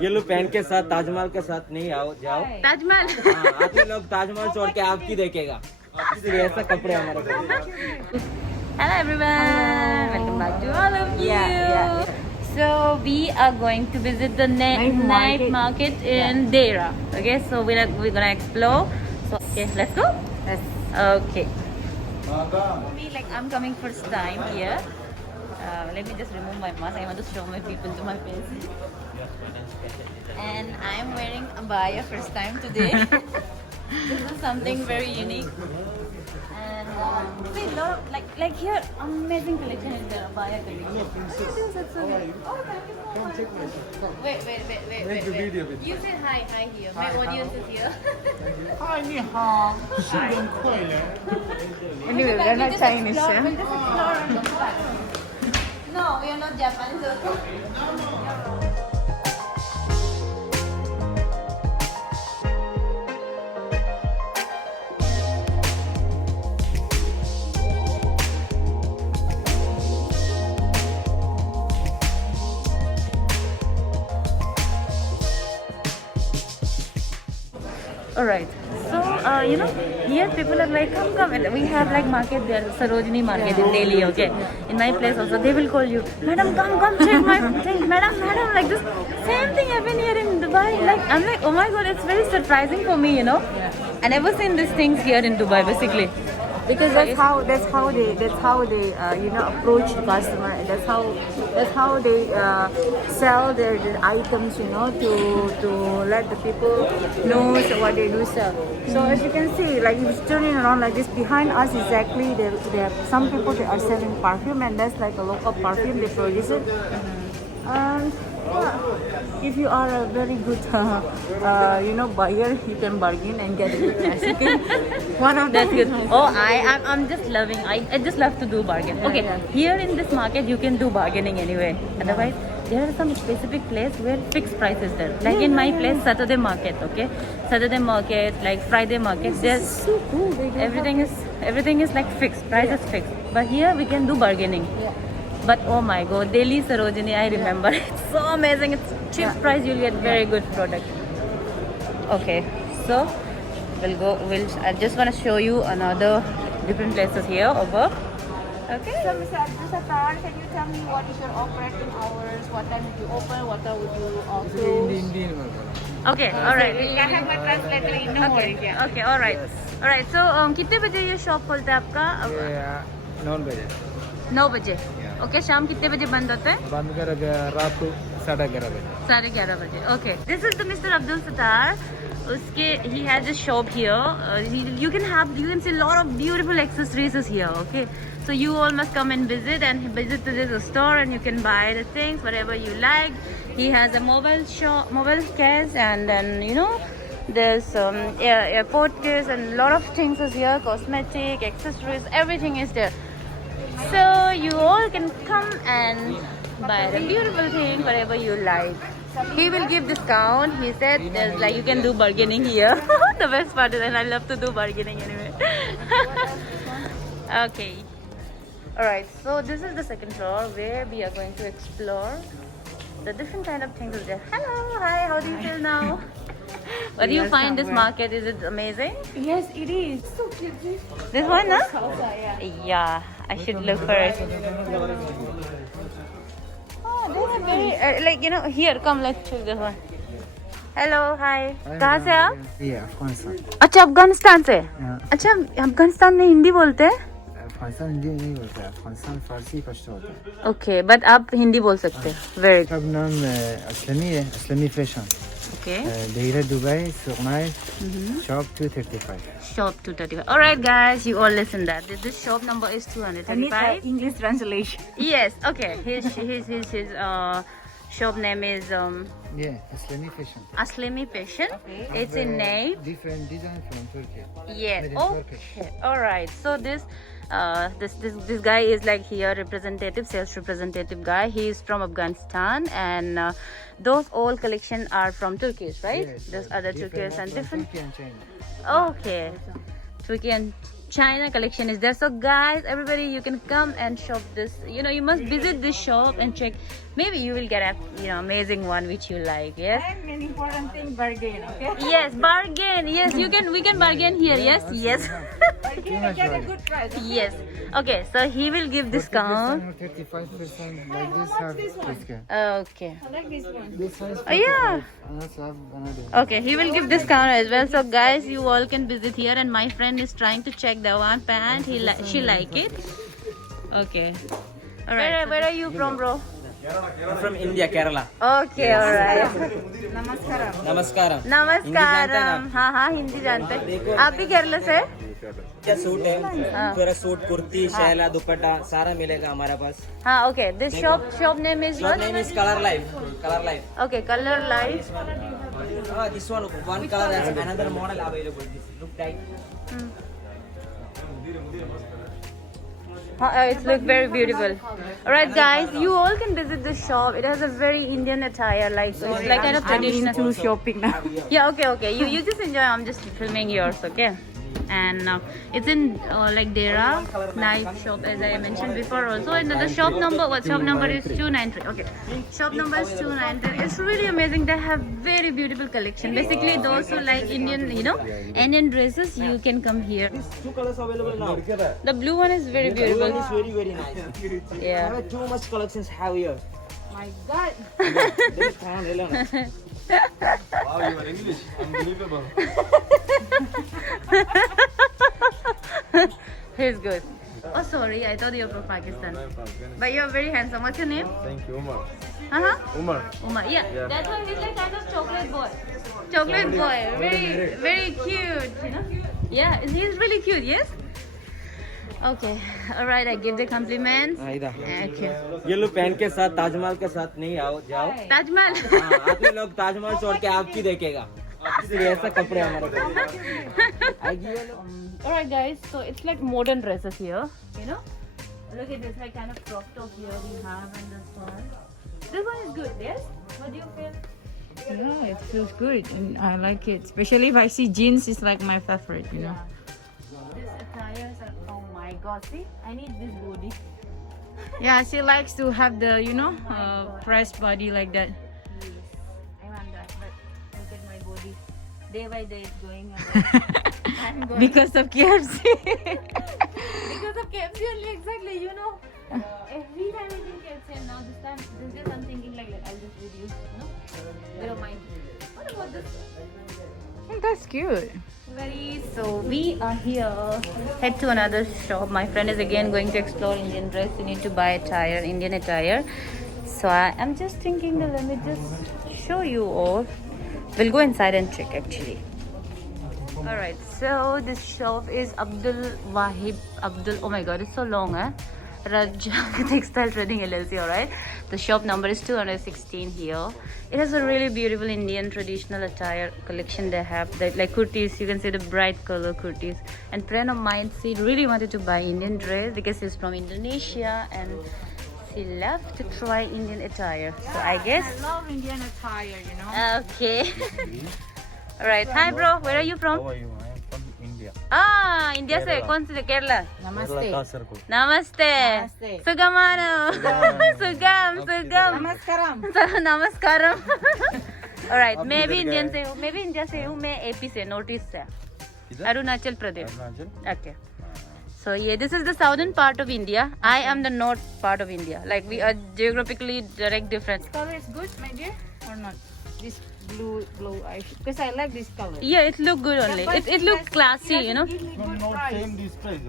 ये लोग पैन के साथ ताजमहल के साथ नहीं आओ जाओ। ताजमहल। हाँ, आते लोग ताजमहल छोड़ के आपकी देखेगा। इसलिए ऐसा कपड़े हमारे पास। Hello everyone, welcome back to all of you. So we are going to visit the night market in Dera. Okay, so we're gonna explore. So okay, let's go. Yes. Okay. I'm coming first time here. Let me just remove my mask. I want to show my people to my face. And I'm wearing abaya first time today. This is something very unique. And see, like here, amazing collection is there. Abaya collection. That's so good. Oh, thank you so much. Wait. You say hi here. My audience is here. Hi, 你好，是人快乐。 Anyway, we're not Chinese, yeah? We'll just explore and come back. No, we are not Japanese. Alright, so here people are like, come, and we have like market there, Sarojini market in Delhi, okay? In my place also, they will call you, madam, come check my thing, madam, like this. Same thing happened here in Dubai. Like, I'm like, oh my god, it's very surprising for me, I never seen these things here in Dubai, basically. Because that's how they approach the customer. And that's how they sell their items, to let the people know what they do sell. So as you can see, like it's turning around like this. Behind us exactly, there are some people that are selling perfume, and that's like a local perfume. They produce it. And if you are a very good, buyer, you can bargain and get a good price. Okay? One of That's them. good. Oh, I'm just loving. I just love to do bargain. Okay, here in this market you can do bargaining anyway. Otherwise, there are some specific place where fixed price is there. Like in my place, Saturday market. Okay, Saturday market, like Friday market. There's So cool. everything is like fixed. Price is fixed. But here we can do bargaining. Yeah. But oh my god, Delhi Sarojini, I remember. It's so amazing. It's cheap price. You'll get very good product. Okay, so I just want to show you another different places here over. Okay. So, Mr. Abdul-Sattar, can you tell me what is your operating hours? What time would you open? What time would you close? Okay, all right. I have my translator. No worries. Yeah. Okay, all right. All right. So कितने बजे ये shop खुलता है आपका? 9 बजे 9 बजे. Okay, शाम कितने बजे बंद होता है? बंद कर रात को 11:30 बजे. 11:30 बजे. Okay. This is the Mr. Abdul Sattar. He has a shop here. You can see a lot of beautiful accessories is here. Okay. So you all must come and visit the store, and you can buy the things whatever you like. He has a mobile case, and then there's airport case and a lot of things is here. Cosmetic, accessories, everything is there. So you all can come and buy the beautiful thing whatever you like. He will give discount. He said there's like you can do bargaining here. The best part is that I love to do bargaining anyway. Okay. Alright, so this is the second floor where we are going to explore the different kind of things there. Hello, hi, how do you feel now? What do you find this market? Is it amazing? Yes, it is. So cute. This one, huh? Salsa, yeah. Yeah, I should look for it. Oh, they are very here, come, let's choose this one. Hello, hi. कहाँ से आप? ये अफगानिस्तान. अच्छा, अफगानिस्तान से. अच्छा, अफगानिस्तान में हिंदी बोलते हैं? अफगानिस्तान हिंदी नहीं बोलता है. अफगानिस्तान फारसी पश्तो होता है. Okay, but आप हिंदी बोल सकते हैं. Very good. सब नाम असलमी है. Aslami fashion. Okay. Deira Dubai, Suqnai, shop 235. Shop 235. Alright guys, you all listen that. This shop number is 235. English translation. Yes, okay. His shop name is Yeah, Islami fashion. Aslami Fashion. It's in name. Different design from Turkey. Yes. Made in Turkish. Okay. Alright. So this guy is like here sales representative guy. He is from Afghanistan, and those all collection are from Turkish, right? Yes, There's other Turkish and from different. Turkey and China. Okay. Turkey and China collection is there. So guys, everybody, you can come and shop this. You know, you must visit this shop and check. Maybe you will get a amazing one which you like. Yes. And an important thing, bargain. Okay. Yes, bargain. Yes, you can. We can bargain here. Yes, yes. Bargain, get a good price. Okay? Yes. Okay, so he will give discount. 35% like this have discount. Okay. I like this one. This one is Oh yeah. and also have another. Okay, he will give discount as well. So guys, you all can visit here. And my friend is trying to check the one pant. She like it. Okay. All right. Where are you from, bro? I'm from India, Kerala. Okay, all right. Namaskaram. नमस्कारम. नमस्कारम. हाँ हाँ हिंदी जानते हैं. आप भी केरला से? क्या suit है? पूरा सूट, कुर्ती, शैला, दुपट्टा सारा मिलेगा हमारे पास. हाँ, okay. This shop name is Shop what? name is Color Life. Color Life. Okay, Color Life. This one color has another model available. This look tight. It looks very beautiful. Alright guys, you all can visit the shop. It has a very Indian attire, like so it's like kind of traditional. I'm into shopping now. Yeah, okay. You just enjoy. I'm just filming yours, okay? And it's in like Dera knife shop, as I mentioned before also. And the shop number is 293. Okay, shop number is 293. It's really amazing. They have very beautiful collection. Basically, those who like Indian, Indian dresses, you can come here. These two colors available now. The blue one is very Blue beautiful. one is very very nice. Yeah. Have too much collections have here. My God. This time, really. Wow, you are English. Unbelievable. He's good. Oh, sorry, I thought you're from Pakistan. But you're very handsome. What's your name? Thank you, Umar. Umar. Umar. Yeah. That's why he's like kind of chocolate boy. Chocolate boy. Very cute, Yeah, he's really cute, yes? Okay. Alright, I give the compliments. Okay. ये लोग pen के साथ ताजमहल के साथ नहीं जाओ. Tajmal. आपने लोग ताजमहल छोड़ के आपकी देखेगा. इसलिए ऐसा कपड़े हमारे पास. Alright guys, so it's like modern dresses here, Look at this, like kind of crop top here we have and this one. This one is good, yes? What do you feel? Yeah, it feels good and I like it. Especially if I see jeans, it's like my favorite, These attires are, oh my god, see? I need this body. Yeah, she likes to have the, pressed body like that. Yes, I want that, but look at my body. Day by day it's going I'm going Because of KFC. because of KFC only, exactly, Every time I think KFC and now this time, I'm thinking like I'll just reduce, They don't mind. What about this? That's cute. So we are here. Head to another shop. My friend is again going to explore Indian dress. You need to buy attire, Indian attire. So I'm just thinking that let me just show you all. We'll go inside and check actually. Alright, so this shop is Abdul Wahib oh my god, it's so long, Rajak Textile Trading LLC, alright. The shop number is 216 here. It has a really beautiful Indian traditional attire collection they have. Like kurtis, you can see the bright color kurtis. And friend of mine, she really wanted to buy Indian dress because she's from Indonesia and she loved to try Indian attire. So I guess. I love Indian attire, Okay. Alright, hi bro, where are you from? How are you? I am from India. India se kaun se Kerala? Namaste. Kasaragod. Namaste. Sugamano. Sugam. Namaskaram. Namaskaram. Alright, maybe Indian se hu, maybe India se hu, मैं AP से, Northeast से. Arunachal Pradesh. Arunachal. Okay. So yeah, this is the southern part of India. I am the north part of India. Like we are geographically direct different. This color is good, my dear, or not? This blue eyes. Because I like this color. Yeah, it look good only. It looks classy, No, same this price.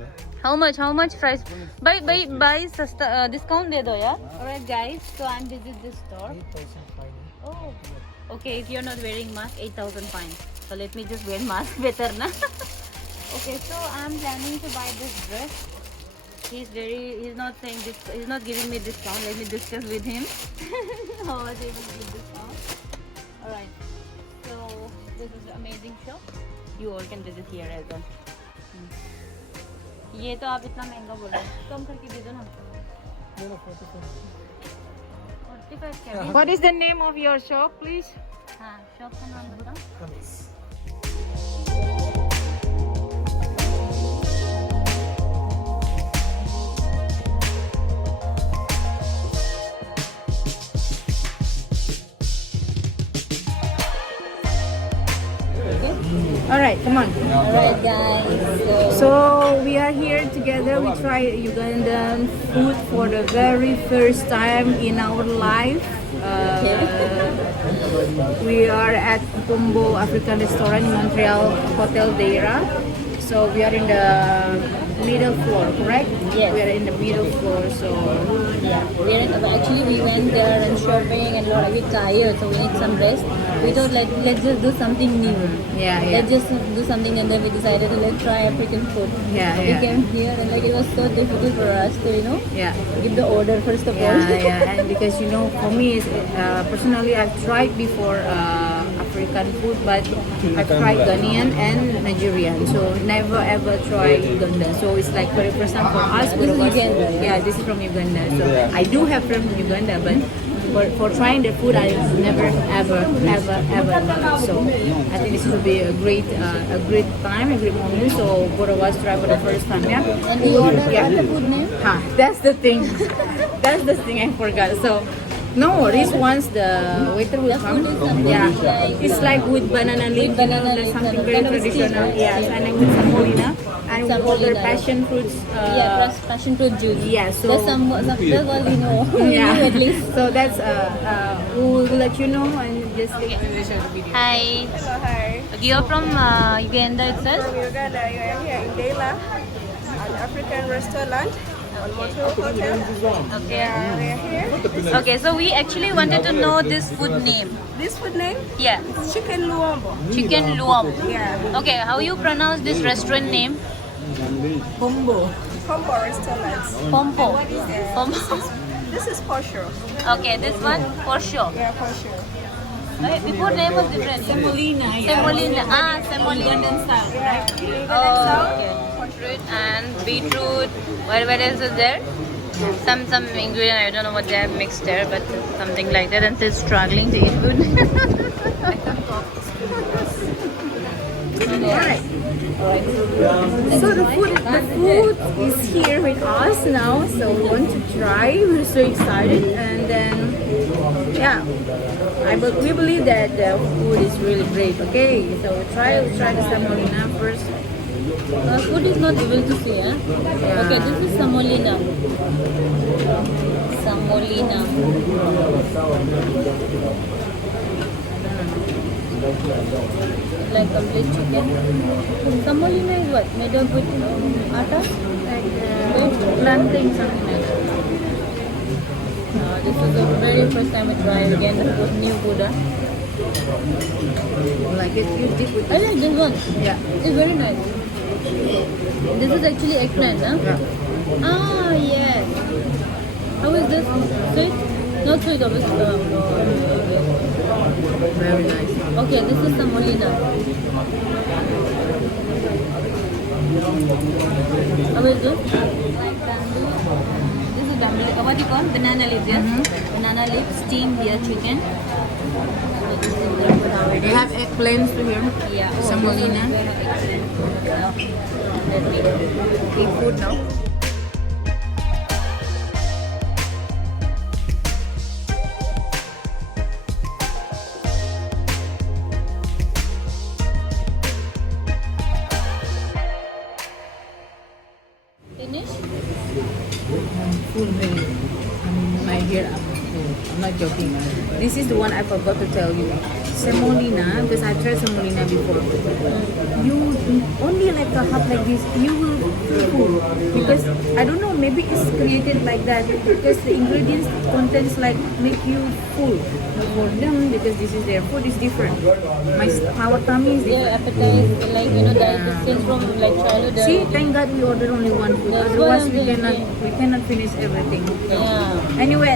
How much price? Buy sasta, discount de do, yeah? Alright guys, so I'm visit this store. Oh, okay, if you're not wearing mask, 8,000 fine. So let me just wear mask better, na? Okay, so I'm planning to buy this dress. He's not saying this, he's not giving me discount. Let me discuss with him. How much he will give discount. Alright, so this is an amazing shop. You all can visit here as well. ये तो आप इतना महंगा बोल रहे हो, कम करके दे दो ना। 45 क्या? What is the name of your shop, please? हाँ, शॉप का नाम बताओ। All right, come on. Alright, guys. So we are here together. We try Ugandan food for the very first time in our life. We are at Pombo African Restaurant in Montreal, Hotel Deira. So we are in the middle floor, correct? Yes. We are in the middle floor. So Yeah, actually we went there and shopping and we're tired, so we need some rest. We thought let's just do something new. yeah. Let's just do something, and then we decided to let's try African food. Yeah, We yeah. came here and it was so difficult for us to Yeah. give the order first of all. Yeah, and because for me, personally, I've tried before African food, but I've tried Ghanaian and Nigerian, so never ever tried Uganda. So it's like very first time for us. This is but Uganda, yeah, this is from Uganda. So I do have friends from Uganda, but for trying the food, I never ever done. So I think this will be a great time, a great moment. So both of us try for the first time. Yeah. And we ordered Yeah. what's the food name? That's the thing. That's the thing I forgot. So no worries once the waiter will come. food is something Yeah, like, it's like with banana leaf. banana That's leaf, something kind very of steam, traditional. right? Yes, Yeah. and then with semolina and we order Semolina. passion fruits. Passion fruit juice. Yeah, so That's that's all we know. We yeah. knew at least. So that's we'll let you know and just Okay. share the video. Hi. Hello, hi. You're from Uganda itself? From Uganda, you are here in Deila, an African restaurant on Moto Hotel. Okay. We are here. Okay, so we actually wanted to know this food name. This food name Yeah, is Chicken Luombo. Chicken Luam. Yeah, Okay, how you pronounce this restaurant name? Combo restaurant. Pompo. What is that? Pompo. This is Posho. Okay, this one for sure. Yeah, Posho. Before name was different. Semolina. Semolina. Semolina. Oh, okay. Fruit and beetroot. What else is there? Some ingredient, I don't know what they have mixed there, but something like that. And still struggling to eat food. Alright. So the food is here with us now. So we want to try. We're so excited, and then yeah, we believe that the food is really great. Okay, so we try the semolina first. Food is not able to see, eh? Okay, this is semolina. Semolina. Like complete chicken. Semolina is what? Made up with atta? Plantain, something like that. This is the very first time I try again the food, new food. Like it, you dip with I like this one. yeah. It's very nice. This is actually eggplant, huh? Yeah. Ah, yes. How is this? Sweet? Not sweet, obviously. Very nice. Okay, this is semolina. How is this? This is bamboo. What do you call? Banana leaves, yes? Banana leaves, steamed beer chicken. So this is the food. They have eggplants to here. Yeah. Semolina. Let me Eat food now. finish. Full belly. My hair up. I'm not joking. This is the one I forgot to tell you. Semolina, because I've tried semolina before. You only like a half like this, you will feel full. Because I don't know, maybe it's created like that. Because the ingredients contents like make you full. But for them, because this is their food is different. Our tummy is Their different. appetite, like that since from like childhood. See, thank God we ordered only one food. That's Otherwise, why we cannot finish everything. Yeah. Anyway,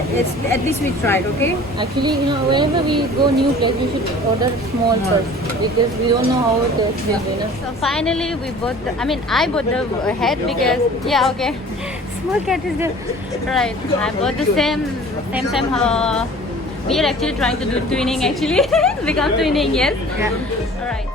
at least we tried, okay? Actually, whenever we go new place, we should order small first because we don't know how it tastes. So finally, we bought the. I bought the head because okay, small cat is there. Right, I bought the same. We are actually trying to do twinning. Actually, become twinning. Yes. Yeah. All right.